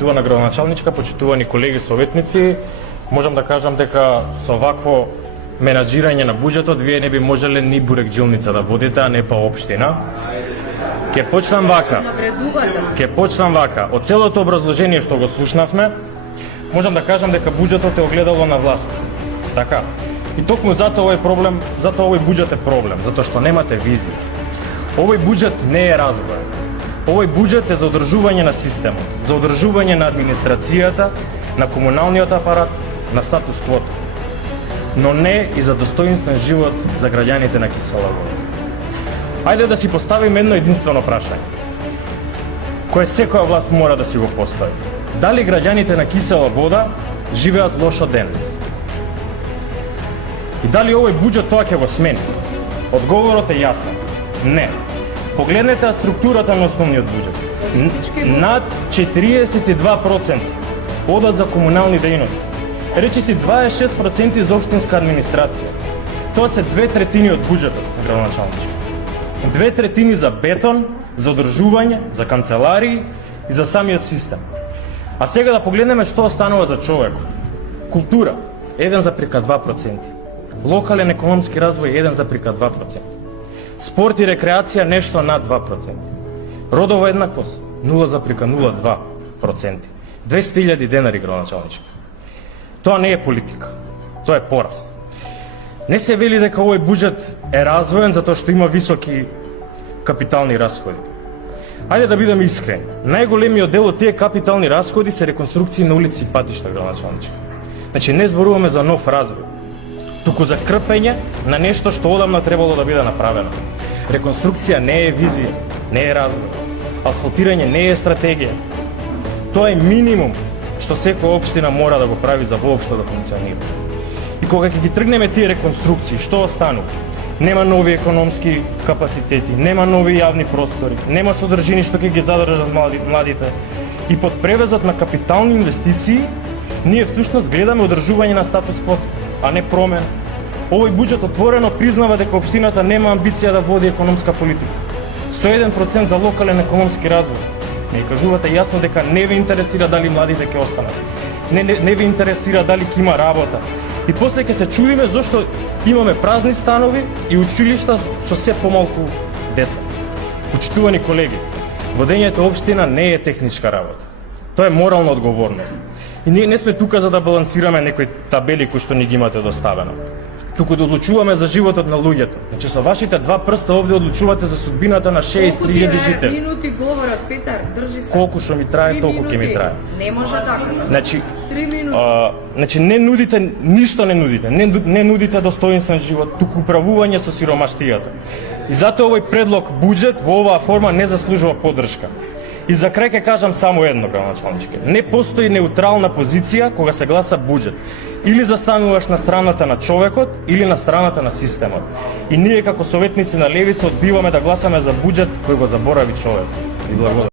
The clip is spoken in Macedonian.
Почитувана градоначалничка, почитувани колеги советници, можам да кажам дека со вакво менаџирање на буџетот вие не би можеле ни бурекджилница да водите, а не па општина. Ке почнам вака. Од целото образложение што го слушнавме, можам да кажам дека буџетот е огледало на власт. Така. И токму затоа овој буџет е проблем, затоа што немате визија. Овој буџет не е развој. Овој буџет е за одржување на системот, за одржување на администрацијата, на комуналниот апарат, на статус квото. Но не и за достоинствен живот за граѓаните на Кисела Вода. Ајде да си поставиме едно единствено прашање, кое секоја власт мора да си го постави. Дали граѓаните на Кисела Вода живеат лошо денес? И дали овој буџет тоа ќе го смени? Одговорот е јасен. Не. Погледнете структурата на основниот буџет. Над 42% одат за комунални дејности. Речи си 26% за општинска администрација. Тоа се 2/3 од буџетот, градоначалнички. 2/3 за бетон, за одржување, за канцеларии и за самиот систем. А сега да погледнеме што останува за човекот. Култура 1,2%. Локален економски развој 1,2%. Спорт и рекреација нешто над 2%. Родова еднаквост 0,02%. 200.000 денари, градоначалнички. Тоа не е политика, тоа е пораз. Не се вели дека овој буџет е развоен затоа што има високи капитални расходи. Ајде да бидеме искрени. Најголемиот дел од тие капитални расходи се реконструкции на улици и патишта, градоначалнички. Значи не зборуваме за нов развој, туку за крпење на нешто што одамна требало да биде направено. Реконструкција не е визија, не е развој. Асфалтирање не е стратегија. Тоа е минимум што секоја општина мора да го прави за воопшто да функционира. И кога ќе ги тргнеме тие реконструкции, што останува? Нема нови економски капацитети, нема нови јавни простори, нема содржини што ќе ги задржат младите. И под превезот на капитални инвестиции, ние всушност гледаме одржување на статус квото, а не промена. Овој буџет отворено признава дека општината нема амбиција да води економска политика. 101% за локален економски развој. Не кажувате јасно дека не ви интересира дали младите ќе останат. Не ви интересира дали ќе има работа. И после ќе се чудиме зошто имаме празни станови и училишта со се помалку деца. Почитувани колеги, водењето општина не е техничка работа. Тоа е морална одговорност. И ние не сме тука за да балансираме некои табели кои што ни ги имате доставено, туку да одлучуваме за животот на луѓето. Значи со вашите два прста овде одлучувате за судбината на 63.000 жители. Минути говорат, Петар, држи се. Колку што ми трае, толку ќе ми трае. Не може така. Значи, 3 минути. Значи не нудите, ништо не нудите. Не нудите достоинствен живот, туку управување со сиромаштијата. И затоа овој предлог буџет во оваа форма не заслужува поддршка. И за крај ќе кажам само едно, градоначалничке. Не постои неутрална позиција кога се гласа буџет. Или застануваш на страната на човекот, или на страната на системот. И ние како советници на левица одбиваме да гласаме за буџет кој го заборави човек. И благодарам.